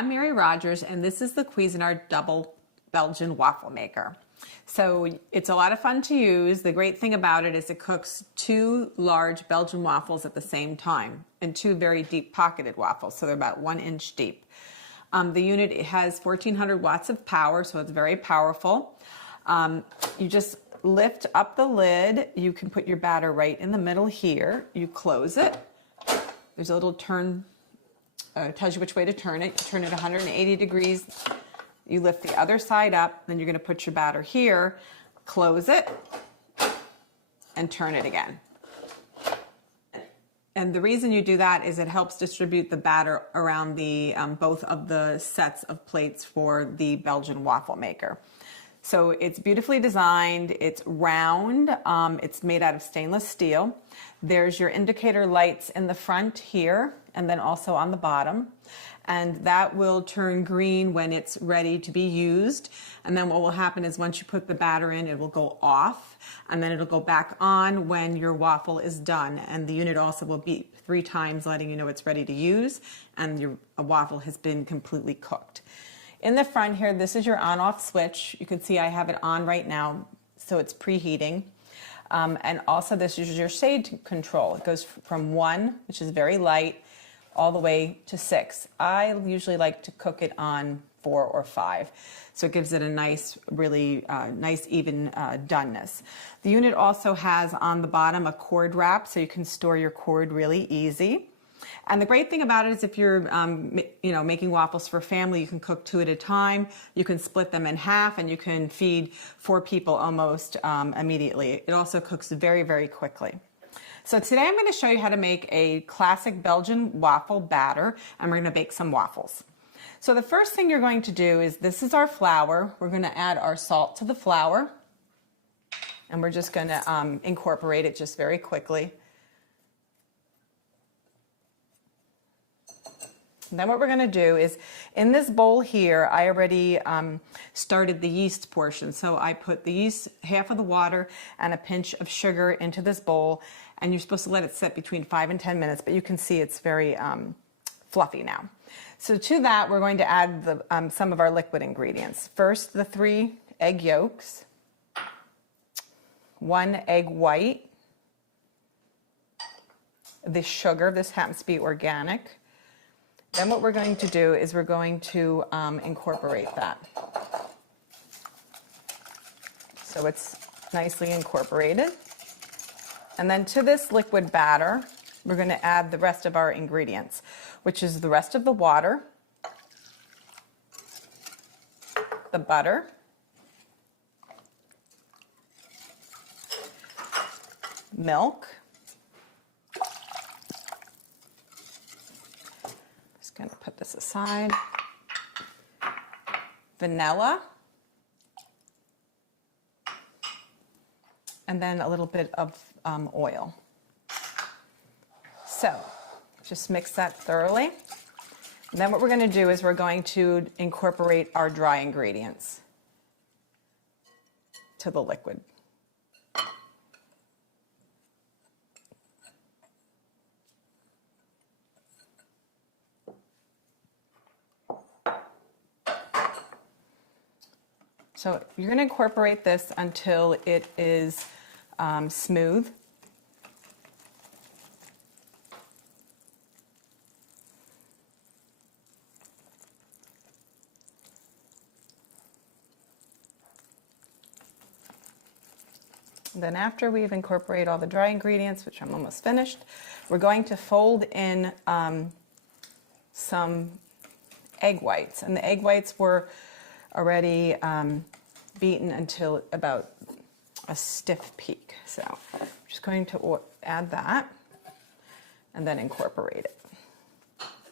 I'm Mary Rogers, and this is the Cuisinart Double Belgian Waffle Maker. So it's a lot of fun to use. The great thing about it is it cooks 2 large Belgian waffles at the same time, and 2 very deep pocketed waffles, so they're about 1 inch deep. The unit has 1400 watts of power, so it's very powerful. You just lift up the lid. You can put your batter right in the middle here. You close it. There's a little turn, tells you which way to turn it. You turn it 180 degrees. You lift the other side up, then you're going to put your batter here, close it, and turn it again. And the reason you do that is it helps distribute the batter around the both of the sets of plates for the Belgian waffle maker. So it's beautifully designed, it's round, it's made out of stainless steel. There's your indicator lights in the front here and then also on the bottom. And that will turn green when it's ready to be used. And then what will happen is once you put the batter in, it will go off, and then it'll go back on when your waffle is done. And the unit also will beep 3 times, letting you know it's ready to use, and your waffle has been completely cooked. In the front here, this is your on-off switch. You can see I have it on right now, so it's preheating. And also this is your shade control. It goes from 1, which is very light, all the way to 6. I usually like to cook it on 4 or 5. So it gives it a nice, really nice even doneness. The unit also has on the bottom a cord wrap, so you can store your cord really easy. And the great thing about it is if you're making waffles for family, you can cook 2 at a time. You can split them in half, and you can feed 4 people almost immediately. It also cooks very, very quickly. So today I'm going to show you how to make a classic Belgian waffle batter, and we're going to bake some waffles. So the first thing you're going to do is, this is our flour. We're going to add our salt to the flour, and we're just going to incorporate it just very quickly. And then what we're going to do is, in this bowl here, I already started the yeast portion. So I put the yeast, half of the water, and a pinch of sugar into this bowl. And you're supposed to let it sit between 5 and 10 minutes, but you can see it's very fluffy now. So to that, we're going to add some of our liquid ingredients. First, the 3 egg yolks, 1 egg white, the sugar. This happens to be organic. Then what we're going to do is we're going to incorporate that. So it's nicely incorporated. And then to this liquid batter, we're going to add the rest of our ingredients, which is the rest of the water, the butter, milk, going to put this aside, vanilla, and then a little bit of oil. So just mix that thoroughly. And then what we're going to do is we're going to incorporate our dry ingredients to the liquid. So you're going to incorporate this until it is smooth. And then after we've incorporated all the dry ingredients, which I'm almost finished, we're going to fold in some egg whites. And the egg whites were already beaten until about a stiff peak. So I'm just going to add that and then incorporate it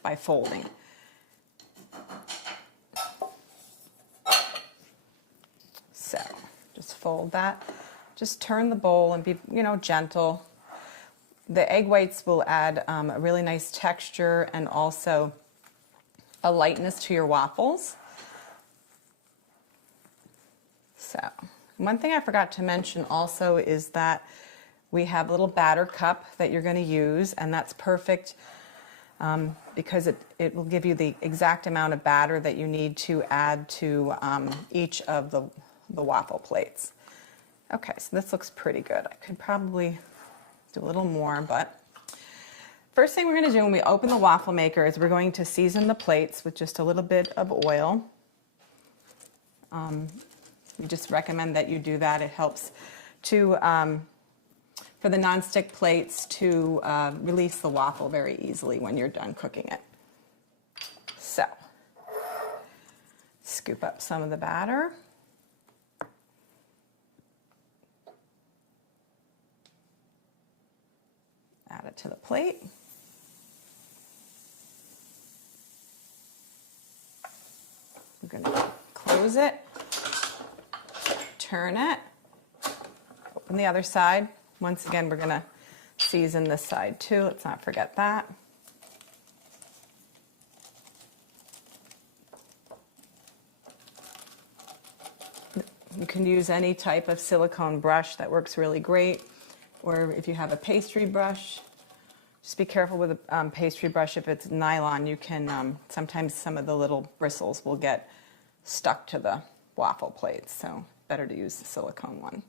by folding. So just fold that. Just turn the bowl and be, gentle. The egg whites will add a really nice texture and also a lightness to your waffles. So, one thing I forgot to mention also is that we have a little batter cup that you're going to use, and that's perfect because it will give you the exact amount of batter that you need to add to each of the waffle plates. Okay, so this looks pretty good. I could probably do a little more, but first thing we're going to do when we open the waffle maker is we're going to season the plates with just a little bit of oil. We just recommend that you do that. It helps to for the nonstick plates to release the waffle very easily when you're done cooking it. So, scoop up some of the batter. Add it to the plate. We're going to close it, turn it, open the other side. Once again, we're going to season this side too. Let's not forget that. You can use any type of silicone brush that works really great, or if you have a pastry brush, just be careful with a pastry brush. If it's nylon, you can sometimes some of the little bristles will get stuck to the waffle plates, so better to use the silicone one.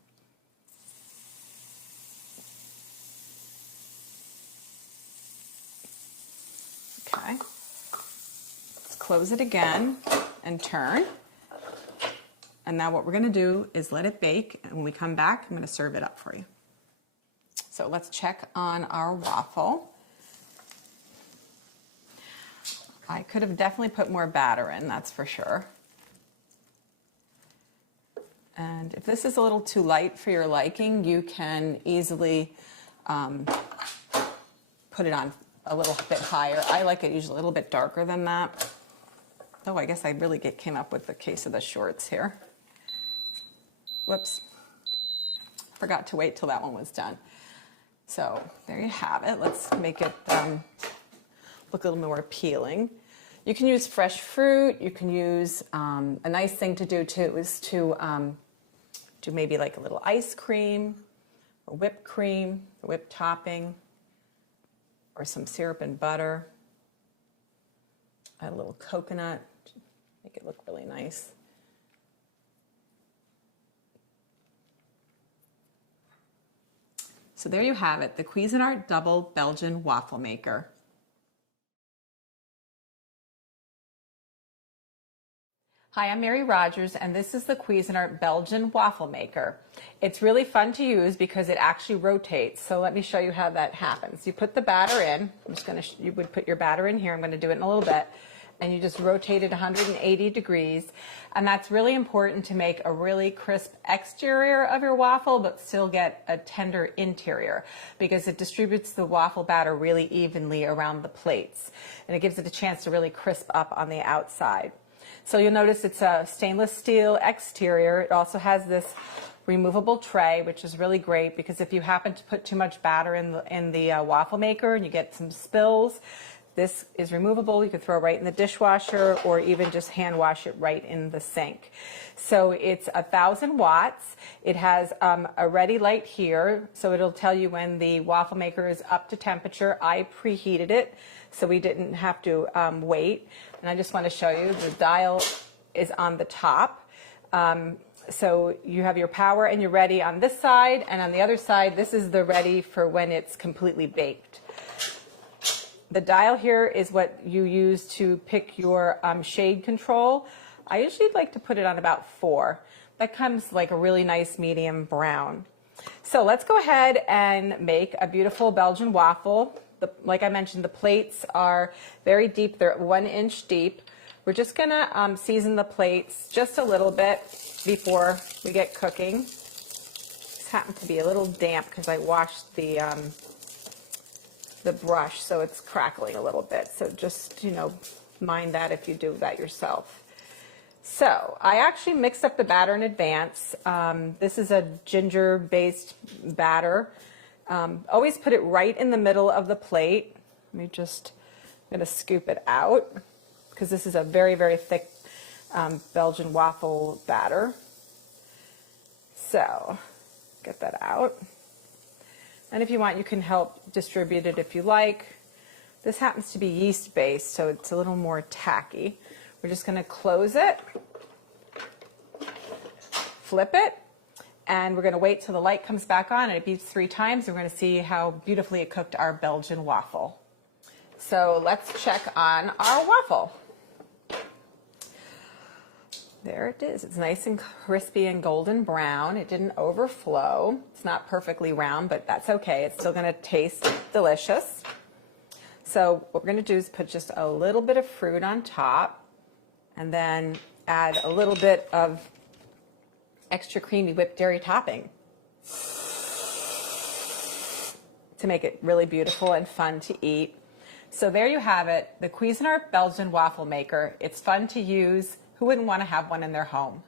Okay, let's close it again and turn. And now what we're going to do is let it bake, and when we come back, I'm going to serve it up for you. So let's check on our waffle. I could have definitely put more batter in, that's for sure. And if this is a little too light for your liking, you can easily put it on a little bit higher. I like it usually a little bit darker than that. Oh, I guess I really came up with the case of the shorts here. Whoops. Forgot to wait till that one was done. So there you have it. Let's make it look a little more appealing. You can use fresh fruit. You can use, a nice thing to do too is to do maybe like a little ice cream or whipped cream, whipped topping, or some syrup and butter. Add a little coconut, make it look really nice. So there you have it, the Cuisinart Double Belgian Waffle Maker. Hi, I'm Mary Rogers, and this is the Cuisinart Belgian Waffle Maker. It's really fun to use because it actually rotates. So let me show you how that happens. You put the batter in. I'm just going to, you would put your batter in here. I'm going to do it in a little bit. And you just rotate it 180 degrees. And that's really important to make a really crisp exterior of your waffle, but still get a tender interior, because it distributes the waffle batter really evenly around the plates. And it gives it a chance to really crisp up on the outside. So you'll notice it's a stainless steel exterior. It also has this removable tray, which is really great because if you happen to put too much batter in the waffle maker and you get some spills, this is removable. You can throw it right in the dishwasher or even just hand wash it right in the sink. So it's 1,000 watts. It has a ready light here, so it'll tell you when the waffle maker is up to temperature. I preheated it, so we didn't have to wait. And I just want to show you the dial is on the top. So you have your power and your ready on this side, and on the other side, this is the ready for when it's completely baked. The dial here is what you use to pick your shade control. I usually like to put it on about 4. That comes like a really nice medium brown. So let's go ahead and make a beautiful Belgian waffle. Like I mentioned, the plates are very deep. They're 1 inch deep. We're just gonna season the plates just a little bit before we get cooking. This happened to be a little damp because I washed the brush, so it's crackling a little bit. So just, you know, mind that if you do that yourself. So I actually mixed up the batter in advance. This is a ginger-based batter. Always put it right in the middle of the plate. Let me just, I'm going to scoop it out because this is a very, very thick Belgian waffle batter. So get that out. And if you want, you can help distribute it if you like. This happens to be yeast based, so it's a little more tacky. We're just going to close it, flip it, and we're going to wait till the light comes back on and it beeps 3 times. And we're going to see how beautifully it cooked our Belgian waffle. So let's check on our waffle. There it is. It's nice and crispy and golden brown. It didn't overflow. It's not perfectly round, but that's okay. It's still going to taste delicious. So what we're going to do is put just a little bit of fruit on top and then add a little bit of extra creamy whipped dairy topping to make it really beautiful and fun to eat. So there you have it, the Cuisinart Belgian waffle maker. It's fun to use. Who wouldn't want to have one in their home?